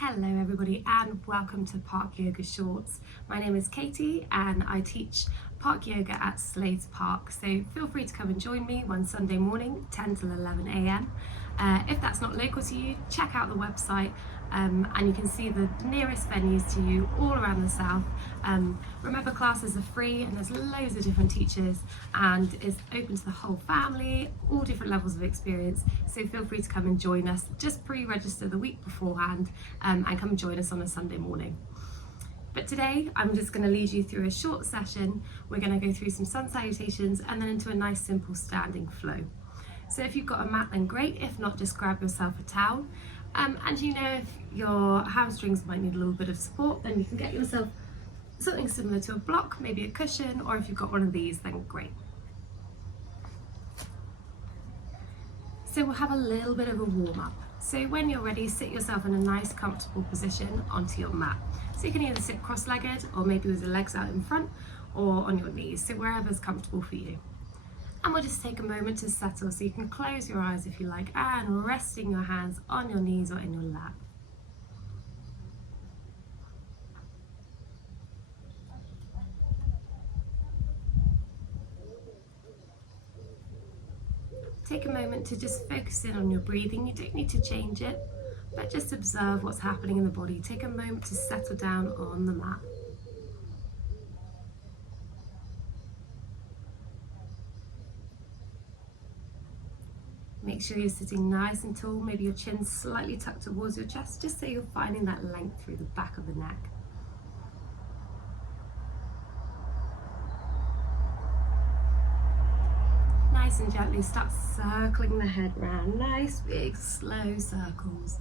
Hello everybody and welcome to Park Yoga Shorts. My name is Katie and I teach Park Yoga at Slades Park, so feel free to come and join me one Sunday morning 10 till 11 a.m. If that's not local to you, check out the website and you can see the nearest venues to you all around the south. Remember, classes are free and there's loads of different teachers and it's open to the whole family, all different levels of experience, so feel free to come and join us. Just pre-register the week beforehand and come and join us on a Sunday morning. But today I'm just going to lead you through a short session. We're going to go through some sun salutations and then into a nice simple standing flow. So if you've got a mat, then great. If not, just grab yourself a towel. And you know, if your hamstrings might need a little bit of support, then you can get yourself something similar to a block, maybe a cushion, or if you've got one of these, then great. So we'll have a little bit of a warm up. So when you're ready, sit yourself in a nice comfortable position onto your mat. So you can either sit cross-legged or maybe with the legs out in front or on your knees, so wherever's comfortable for you. And we'll just take a moment to settle, so you can close your eyes if you like and resting your hands on your knees or in your lap. Take a moment to just focus in on your breathing. You don't need to change it, but just observe what's happening in the body. Take a moment to settle down on the mat. Make sure you're sitting nice and tall, maybe your chin slightly tucked towards your chest, just so you're finding that length through the back of the neck. Nice and gently start circling the head round, nice big slow circles.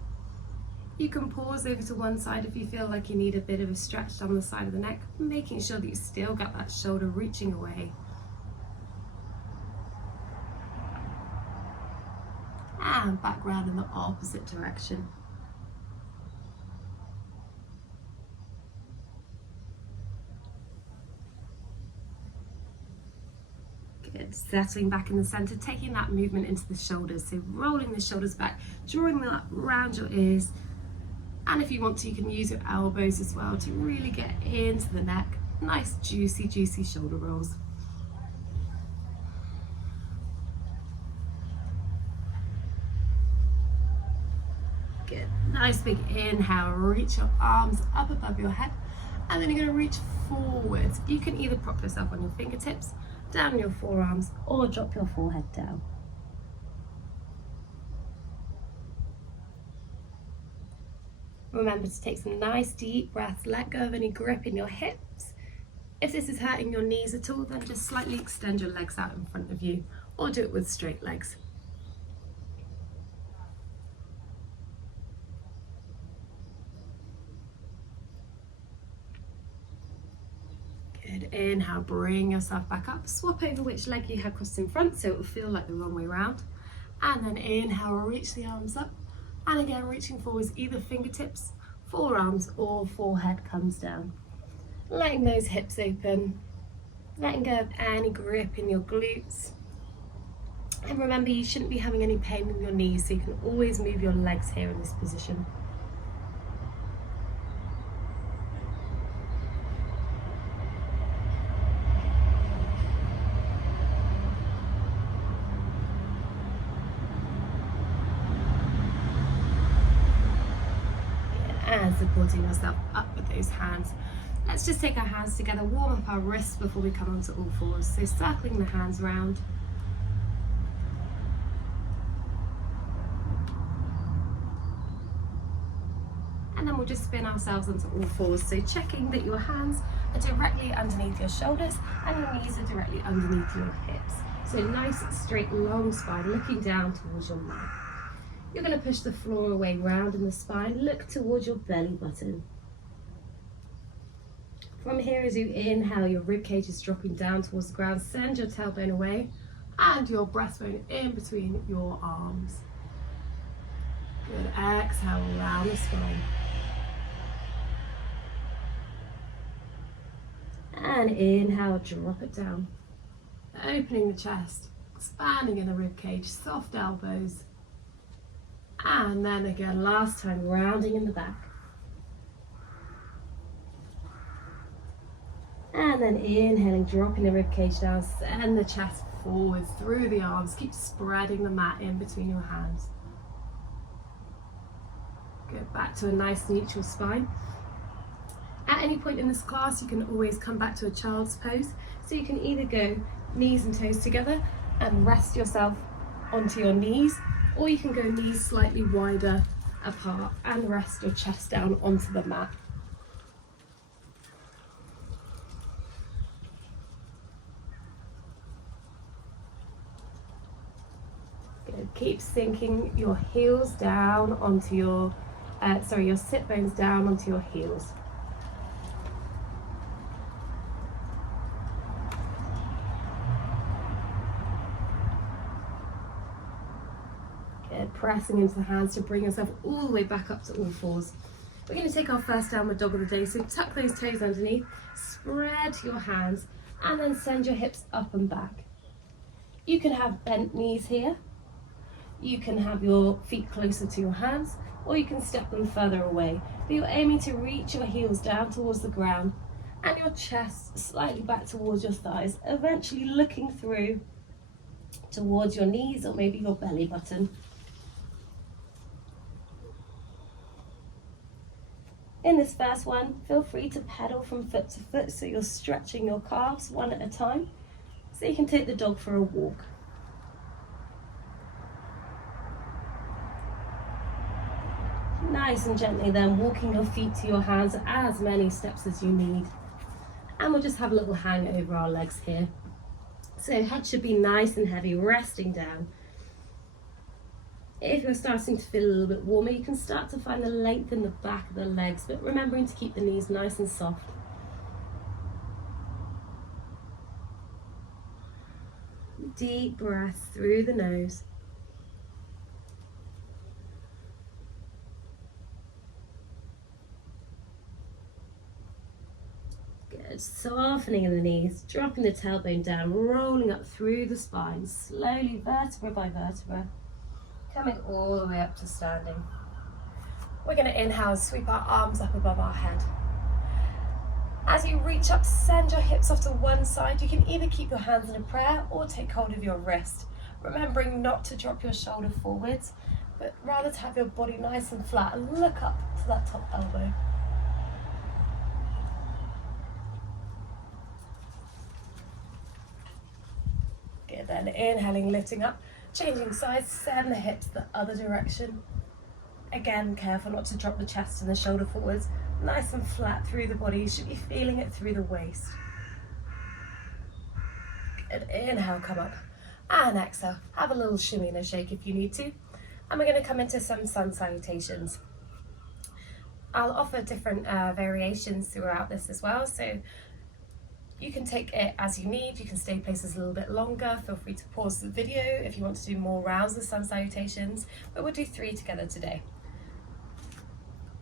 You can pause over to one side if you feel like you need a bit of a stretch down the side of the neck, making sure that you still get that shoulder reaching away. And back round in the opposite direction. Good. Settling back in the center, taking that movement into the shoulders, so rolling the shoulders back, drawing that around your ears, and if you want to, you can use your elbows as well to really get into the neck. Nice juicy shoulder rolls. Good. Nice big inhale, reach your arms up above your head, and then you're going to reach forwards. You can either prop yourself on your fingertips, down your forearms, or drop your forehead down. Remember to take some nice deep breaths, let go of any grip in your hips. If this is hurting your knees at all, then just slightly extend your legs out in front of you, or do it with straight legs. Good. Inhale, bring yourself back up. Swap over which leg you have crossed in front so it will feel like the wrong way around. And then inhale, reach the arms up. And again, reaching forwards, either fingertips, forearms, or forehead comes down. Letting those hips open. Letting go of any grip in your glutes. And remember, you shouldn't be having any pain in your knees, so you can always move your legs here in this position. And supporting yourself up with those hands. Let's just take our hands together, warm up our wrists before we come onto all fours. So circling the hands round. And then we'll just spin ourselves onto all fours. So checking that your hands are directly underneath your shoulders and your knees are directly underneath your hips. So nice, straight, long spine, looking down towards your mat. You're going to push the floor away round in the spine, look towards your belly button. From here, as you inhale, your rib cage is dropping down towards the ground, send your tailbone away and your breastbone in between your arms. Good, exhale around the spine. And inhale, drop it down. Opening the chest, expanding in the rib cage, soft elbows. And then again, last time, rounding in the back. And then inhaling, dropping the ribcage down, send the chest forwards through the arms. Keep spreading the mat in between your hands. Go back to a nice neutral spine. At any point in this class, you can always come back to a child's pose. So you can either go knees and toes together and rest yourself onto your knees, or you can go knees slightly wider apart and rest your chest down onto the mat. Good. Keep sinking your heels down onto your, your sit bones down onto your heels. Pressing into the hands to bring yourself all the way back up to all fours. We're going to take our first downward dog of the day, so tuck those toes underneath, spread your hands, and then send your hips up and back. You can have bent knees here, you can have your feet closer to your hands, or you can step them further away, but you're aiming to reach your heels down towards the ground and your chest slightly back towards your thighs, eventually looking through towards your knees or maybe your belly button. In this first one, feel free to pedal from foot to foot, so you're stretching your calves one at a time, so you can take the dog for a walk. Nice and gently then, walking your feet to your hands, as many steps as you need. And we'll just have a little hang over our legs here. So head should be nice and heavy, resting down. If you're starting to feel a little bit warmer, you can start to find the length in the back of the legs, but remembering to keep the knees nice and soft. Deep breath through the nose. Good. Softening in the knees, dropping the tailbone down, rolling up through the spine, slowly vertebra by vertebra. Coming all the way up to standing. We're going to inhale and sweep our arms up above our head. As you reach up, send your hips off to one side. You can either keep your hands in a prayer or take hold of your wrist. Remembering not to drop your shoulder forwards, but rather to have your body nice and flat and look up to that top elbow. Good, then inhaling, lifting up. Changing sides, send the hips the other direction. Again, careful not to drop the chest and the shoulder forwards. Nice and flat through the body. You should be feeling it through the waist. Good. Inhale, come up. And exhale. Have a little shimmy and a shake if you need to. And we're going to come into some sun salutations. I'll offer different variations throughout this as well. So you can take it as you need. You can stay places a little bit longer. Feel free to pause the video if you want to do more rounds of sun salutations, but we'll do 3 together today.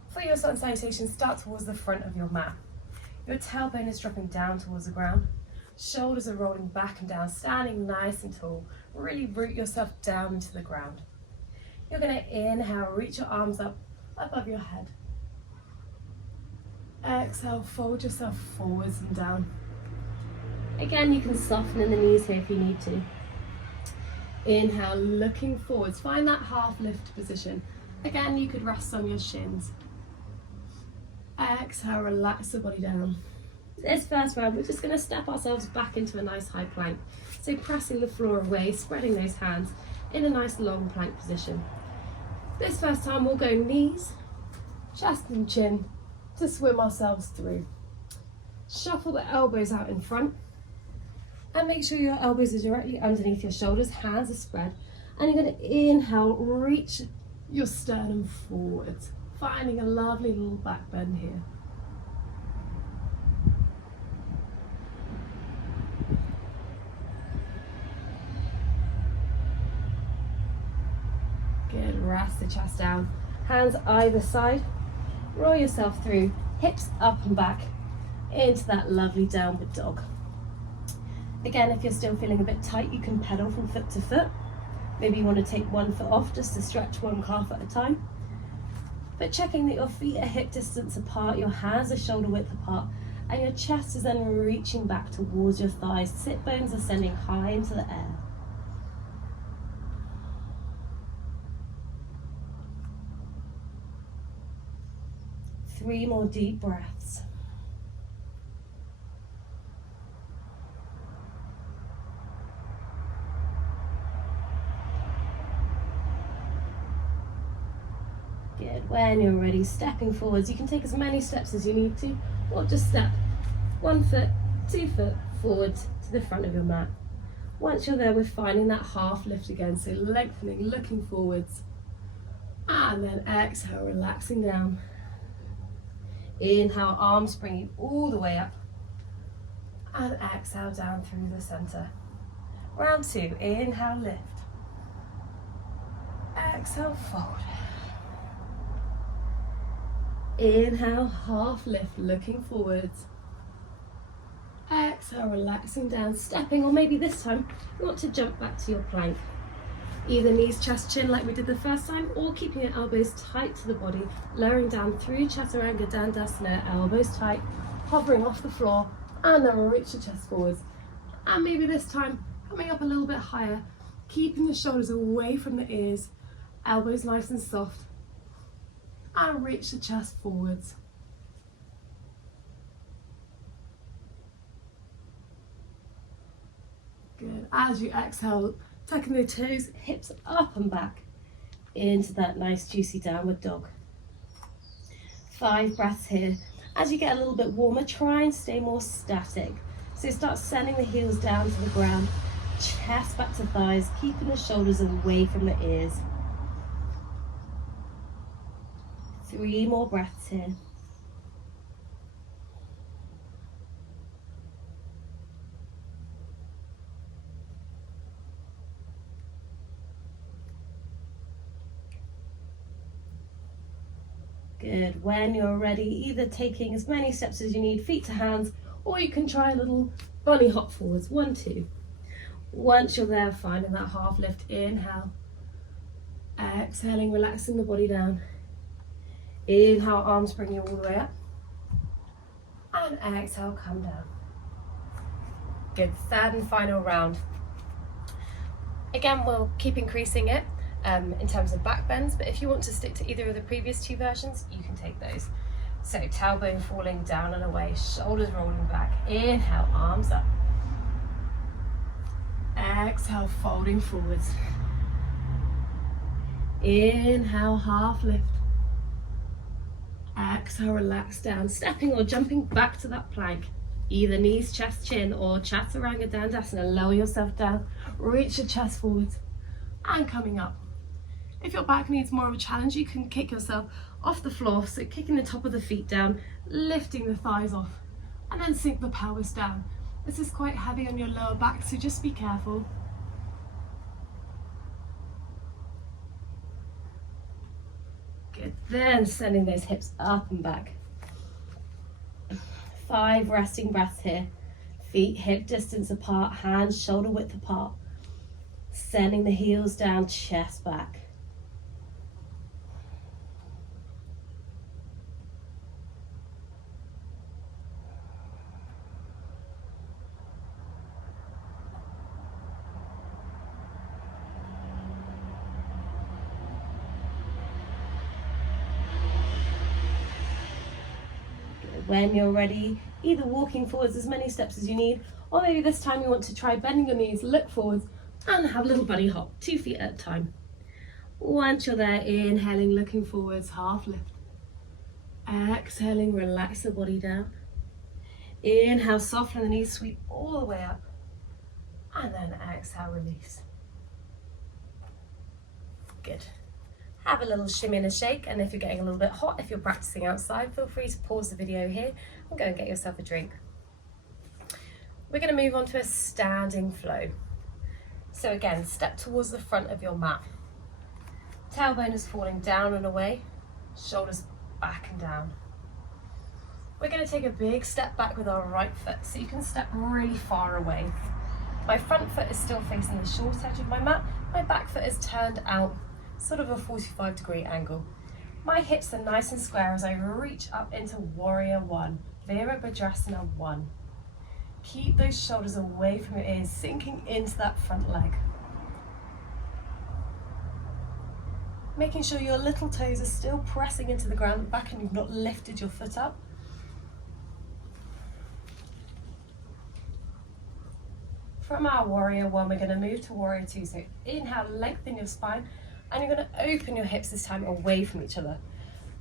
For your sun salutations, start towards the front of your mat. Your tailbone is dropping down towards the ground. Shoulders are rolling back and down, standing nice and tall. Really root yourself down into the ground. You're going to inhale, reach your arms up above your head. Exhale, fold yourself forwards and down. Again, you can soften in the knees here if you need to. Inhale, looking forwards. Find that half lift position. Again, you could rest on your shins. Exhale, relax the body down. This first round, we're just going to step ourselves back into a nice high plank. So pressing the floor away, spreading those hands in a nice long plank position. This first time, we'll go knees, chest and chin to swim ourselves through. Shuffle the elbows out in front. And make sure your elbows are directly underneath your shoulders, hands are spread. And you're going to inhale, reach your sternum forwards, finding a lovely little back bend here. Good, rest the chest down, hands either side. Roll yourself through, hips up and back into that lovely downward dog. Again, if you're still feeling a bit tight, you can pedal from foot to foot. Maybe you want to take one foot off just to stretch one calf at a time. But checking that your feet are hip distance apart, your hands are shoulder width apart, and your chest is then reaching back towards your thighs. Sit bones are ascending high into the air. Three more deep breaths. Good. When you're ready, stepping forwards, you can take as many steps as you need to, or just step 1 foot, 2 foot forward to the front of your mat. Once you're there, we're finding that half lift again, so lengthening, looking forwards, and then exhale, relaxing down. Inhale, arms bring you all the way up, and exhale down through the center. Round 2, inhale, lift. Exhale, fold. Inhale, half lift, looking forwards. Exhale, relaxing down, stepping, or maybe this time you want to jump back to your plank. Either knees, chest, chin like we did the first time, or keeping your elbows tight to the body, lowering down through Chaturanga Dandasana, elbows tight, hovering off the floor, and then reach your chest forwards. And maybe this time coming up a little bit higher, keeping the shoulders away from the ears, elbows nice and soft, and reach the chest forwards. Good. As you exhale, tucking the toes, hips up and back into that nice juicy downward dog. 5 breaths here. As you get a little bit warmer, try and stay more static. So start sending the heels down to the ground, chest back to thighs, keeping the shoulders away from the ears. 3 more breaths here. Good. When you're ready, either taking as many steps as you need, feet to hands, or you can try a little bunny hop forwards. 1, 2. Once you're there, finding that half lift, inhale. Exhaling, relaxing the body down. Inhale, arms bring you all the way up. And exhale, come down. Good. 3rd and final round. Again, we'll keep increasing it in terms of back bends, but if you want to stick to either of the previous 2 versions, you can take those. So tailbone falling down and away, shoulders rolling back. Inhale, arms up. Exhale, folding forwards. Inhale, half lift. Exhale, relax down, stepping or jumping back to that plank. Either knees, chest, chin, or Chaturanga Dandasana. Lower yourself down, reach your chest forwards, and coming up. If your back needs more of a challenge, you can kick yourself off the floor, so kicking the top of the feet down, lifting the thighs off, and then sink the pelvis down. This is quite heavy on your lower back, so just be careful. Good, then sending those hips up and back. 5 resting breaths here. Feet hip distance apart, hands shoulder width apart. Sending the heels down, chest back. When you're ready, either walking forwards as many steps as you need, or maybe this time you want to try bending your knees, look forwards, and have a little bunny hop, 2 feet at a time. Once you're there, inhaling, looking forwards, half lift. Exhaling, relax the body down. Inhale, soften the knees, sweep all the way up. And then exhale, release. Good. Have a little shimmy and a shake, and if you're getting a little bit hot, if you're practicing outside, feel free to pause the video here and go and get yourself a drink. We're going to move on to a standing flow. So again, step towards the front of your mat. Tailbone is falling down and away, shoulders back and down. We're going to take a big step back with our right foot, so you can step really far away. My front foot is still facing the short edge of my mat, my back foot is turned out, sort of a 45-degree angle. My hips are nice and square as I reach up into warrior 1. Virabhadrasana 1. Keep those shoulders away from your ears, sinking into that front leg. Making sure your little toes are still pressing into the ground back and you've not lifted your foot up. From our warrior 1, we're going to move to warrior 2. So inhale, lengthen your spine, and you're going to open your hips this time away from each other.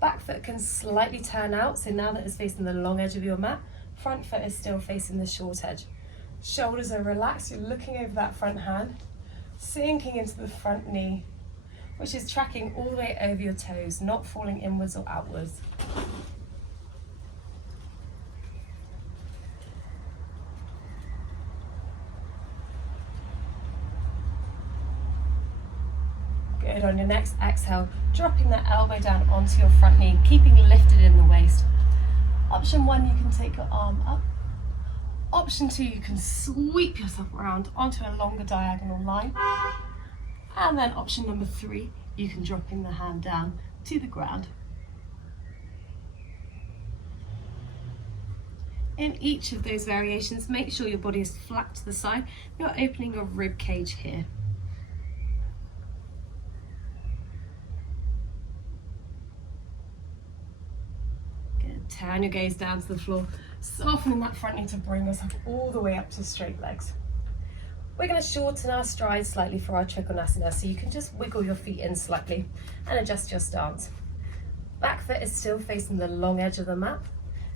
Back foot can slightly turn out, so now that it's facing the long edge of your mat, front foot is still facing the short edge. Shoulders are relaxed, you're looking over that front hand, sinking into the front knee, which is tracking all the way over your toes, not falling inwards or outwards. Good. On your next exhale, dropping that elbow down onto your front knee, keeping lifted in the waist. Option 1, you can take your arm up. Option 2, you can sweep yourself around onto a longer diagonal line. And then option number 3, you can drop in the hand down to the ground. In each of those variations, make sure your body is flat to the side. You're opening your rib cage here. Turn your gaze down to the floor, softening that front knee to bring yourself all the way up to straight legs. We're going to shorten our stride slightly for our Trikonasana, so you can just wiggle your feet in slightly and adjust your stance. Back foot is still facing the long edge of the mat,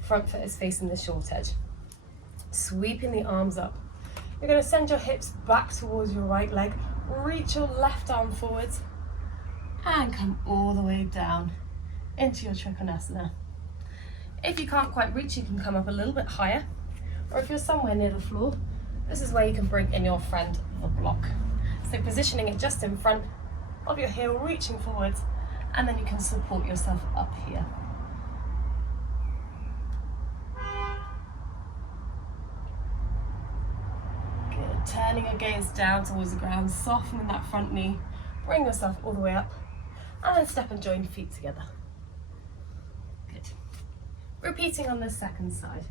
front foot is facing the short edge. Sweeping the arms up. You're going to send your hips back towards your right leg, reach your left arm forwards, and come all the way down into your Trikonasana. If you can't quite reach, you can come up a little bit higher, or if you're somewhere near the floor, this is where you can bring in your friend, the block. So positioning it just in front of your heel, reaching forwards, and then you can support yourself up here. Good. Turning your gaze down towards the ground, softening that front knee, bring yourself all the way up, and then step and join your feet together. Repeating on the second side.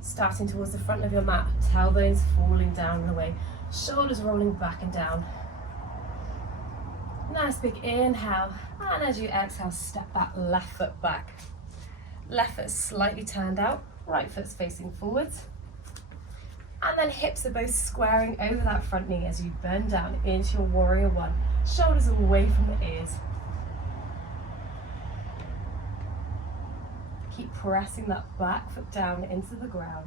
Starting towards the front of your mat, tailbones falling down and away, shoulders rolling back and down. Nice big inhale, and as you exhale, step that left foot back. Left foot slightly turned out, right foot's facing forwards. And then hips are both squaring over that front knee as you bend down into your warrior 1. Shoulders away from the ears. Keep pressing that back foot down into the ground.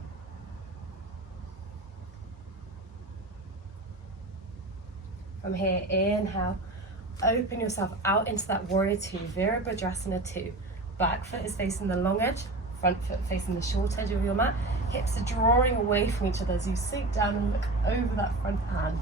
From here, inhale, open yourself out into that warrior 2, Virabhadrasana 2. Back foot is facing the long edge, front foot facing the short edge of your mat. Hips are drawing away from each other as you sink down and look over that front hand.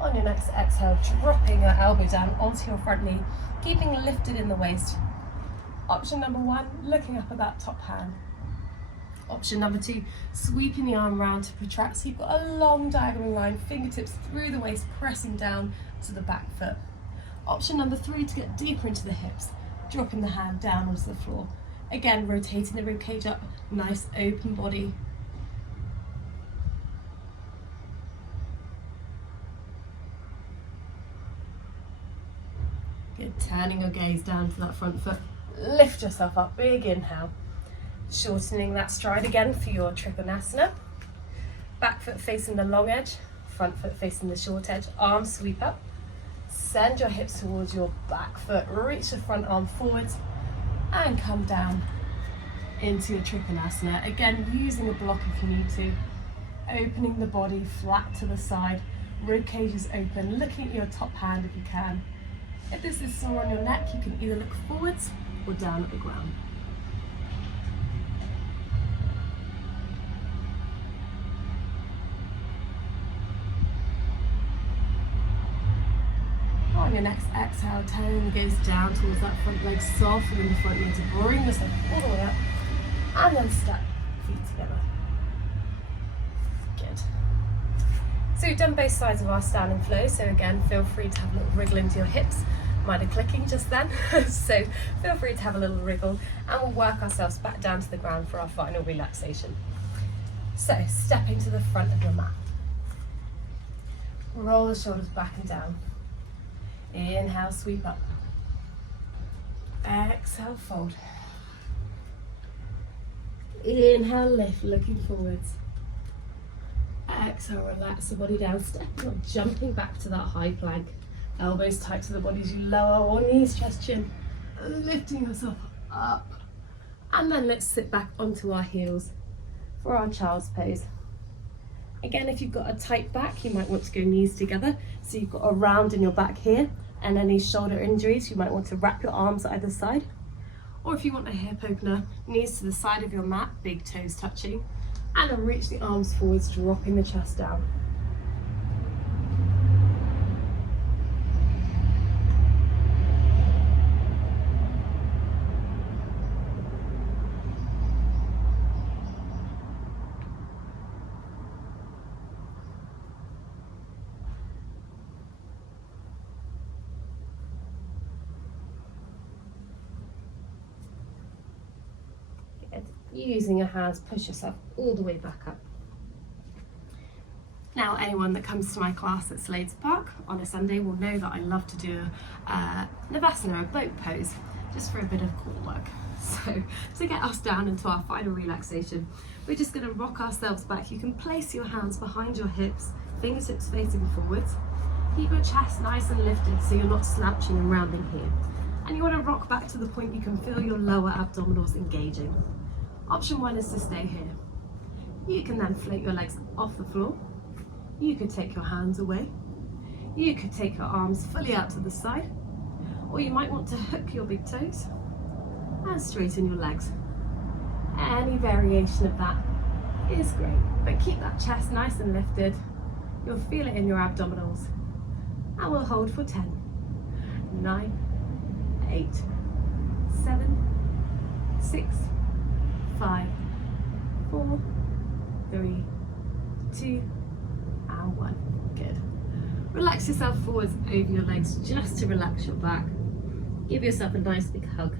On your next exhale, dropping your elbow down onto your front knee, keeping lifted in the waist. Option number 1, looking up at that top hand. Option number 2, sweeping the arm around to protract, so you've got a long diagonal line, fingertips through the waist, pressing down to the back foot. Option number 3, to get deeper into the hips, dropping the hand down onto the floor. Again, rotating the rib cage up, nice open body. Good, turning your gaze down to that front foot. Lift yourself up, big inhale. Shortening that stride again for your Trikonasana. Back foot facing the long edge, front foot facing the short edge. Arms sweep up. Send your hips towards your back foot. Reach the front arm forwards and come down into your Trikonasana. Again, using a block if you need to. Opening the body flat to the side. Rib cage is open. Looking at your top hand if you can. If this is sore on your neck, you can either look forwards or down at the ground. On your next exhale, turn goes down towards that front leg, softening the front knee to bring yourself all the way up, and then step feet together. Good. So we've done both sides of our standing flow, so again, feel free to have a little wriggle into your hips. Might have clicking just then, so feel free to have a little wriggle, and we'll work ourselves back down to the ground for our final relaxation. So, stepping to the front of your mat. Roll the shoulders back and down. Inhale, sweep up. Exhale, fold. Inhale, lift, looking forwards. Exhale, relax the body down, stepping up, jumping back to that high plank. Elbows tight to the body as you lower, or knees, chest, chin, lifting yourself up. And then let's sit back onto our heels for our child's pose. Again, if you've got a tight back, you might want to go knees together. So you've got a round in your back here, and any shoulder injuries, you might want to wrap your arms either side. Or if you want a hip opener, knees to the side of your mat, big toes touching, and then reach the arms forwards, dropping the chest down. Using your hands, push yourself all the way back up. Now, anyone that comes to my class at Slades Park on a Sunday will know that I love to do a Navasana, a boat pose, just for a bit of core work. So, to get us down into our final relaxation, we're just going to rock ourselves back. You can place your hands behind your hips, fingertips facing forwards. Keep your chest nice and lifted so you're not slouching and rounding here. And you want to rock back to the point you can feel your lower abdominals engaging. Option 1 is to stay here. You can then float your legs off the floor. You could take your hands away. You could take your arms fully out to the side. Or you might want to hook your big toes and straighten your legs. Any variation of that is great, but keep that chest nice and lifted. You'll feel it in your abdominals. And we'll hold for 10, 9, 8, 7, 6, 5, 4, 3, 2, and 1. Good. Relax yourself forwards over your legs just to relax your back. Give yourself a nice big hug.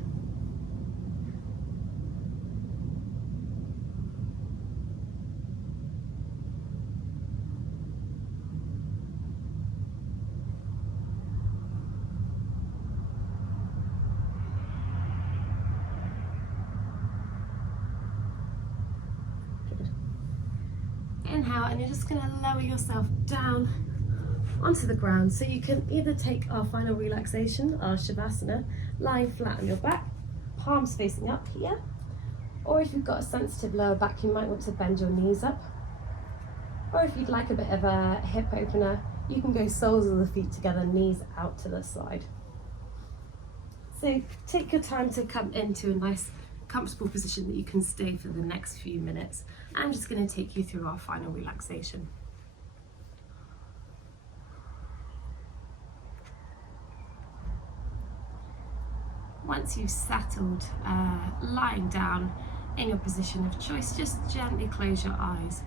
Inhale, and you're just going to lower yourself down onto the ground. So you can either take our final relaxation, our Shavasana, lying flat on your back, palms facing up here. Or if you've got a sensitive lower back, you might want to bend your knees up. Or if you'd like a bit of a hip opener, you can go soles of the feet together, knees out to the side. So take your time to come into a nice comfortable position that you can stay for the next few minutes. I'm just going to take you through our final relaxation. Once you've settled, lying down in your position of choice, just gently close your eyes.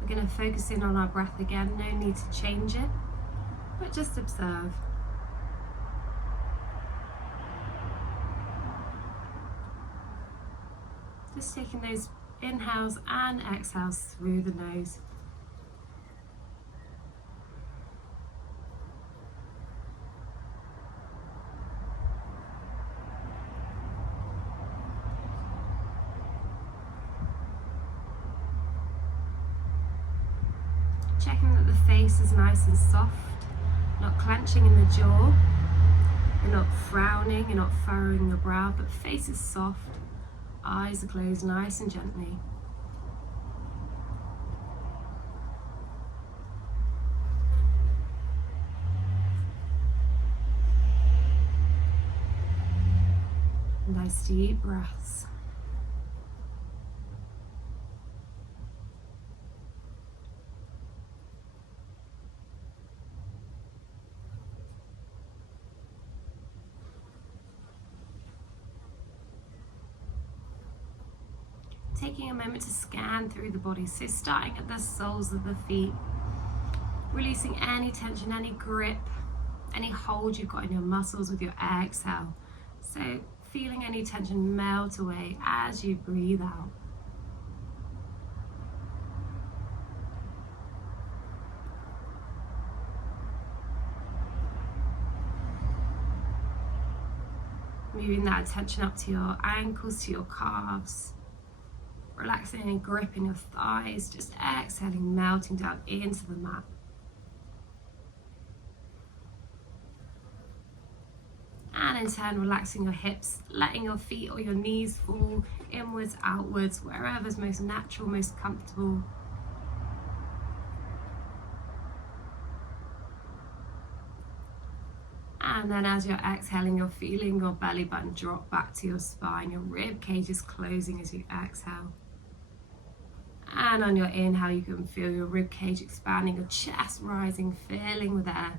We're going to focus in on our breath again, no need to change it, but just observe. Just taking those inhales and exhales through the nose. Checking that the face is nice and soft, not clenching in the jaw, you're not frowning, you're not furrowing the brow, but the face is soft, eyes are closed nice and gently. Nice deep breaths. taking a moment to scan through the body. So starting at the soles of the feet, releasing any tension, any grip, any hold you've got in your muscles with your exhale. So feeling any tension melt away as you breathe out. Moving that attention up to your ankles, to your calves. Relaxing and gripping your thighs, just exhaling, melting down into the mat. And in turn, relaxing your hips, letting your feet or your knees fall inwards, outwards, wherever's most natural, most comfortable. And then as you're exhaling, you're feeling your belly button drop back to your spine. Your rib cage is closing as you exhale. And on your inhale, you can feel your rib cage expanding, your chest rising, filling with air.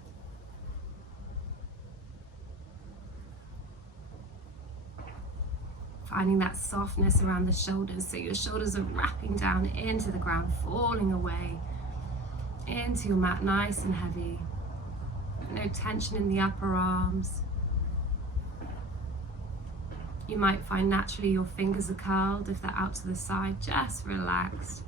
Finding that softness around the shoulders, so your shoulders are wrapping down into the ground, falling away into your mat, nice and heavy. No tension in the upper arms. You might find naturally your fingers are curled if they're out to the side, just relaxed.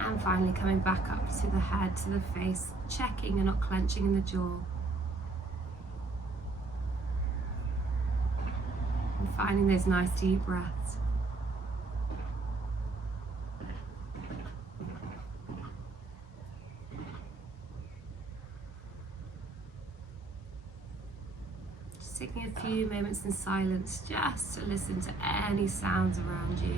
And finally coming back up to the head, to the face, checking and not clenching in the jaw. And finding those nice deep breaths. Just taking a few moments in silence just to listen to any sounds around you.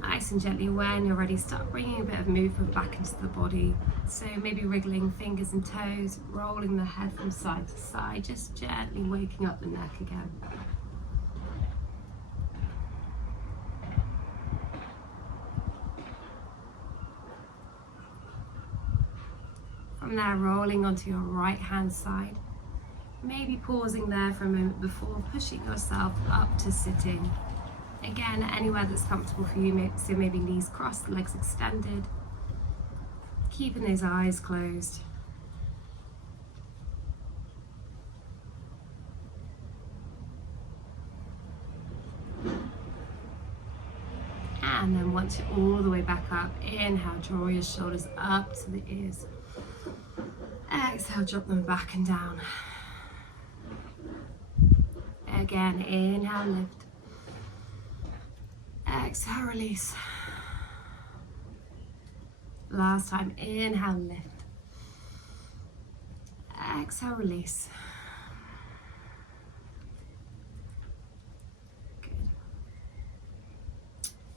Nice and gently, when you're ready, start bringing a bit of movement back into the body. So maybe wriggling fingers and toes, rolling the head from side to side, just gently waking up the neck again. From there, rolling onto your right hand side. Maybe pausing there for a moment before pushing yourself up to sitting. Again, anywhere that's comfortable for you, so maybe knees crossed, legs extended. Keeping those eyes closed. And then once you're all the way back up, inhale, draw your shoulders up to the ears. Exhale, drop them back and down. Again, inhale, lift. Exhale, release. Last time, inhale, lift. Exhale, release. Good.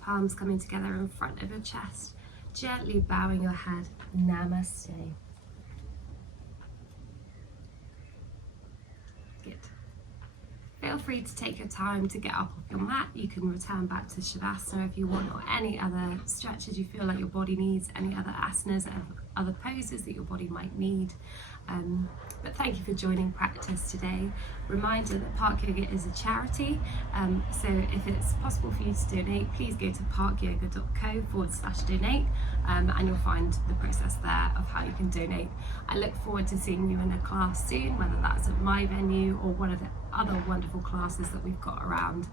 Palms coming together in front of your chest. Gently bowing your head. Namaste. Good. Feel free to take your time to get up off your mat. You can return back to Shavasana if you want, or any other stretches you feel like your body needs, any other asanas, other poses that your body might need. But thank you for joining practice today. Reminder that Park Yoga is a charity, so if it's possible for you to donate, please go to parkyoga.co/donate, and you'll find the process there of how you can donate. I look forward to seeing you in a class soon, whether that's at my venue or one of the other wonderful classes that we've got around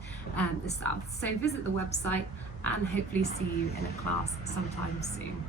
the south. So visit the website and hopefully see you in a class sometime soon.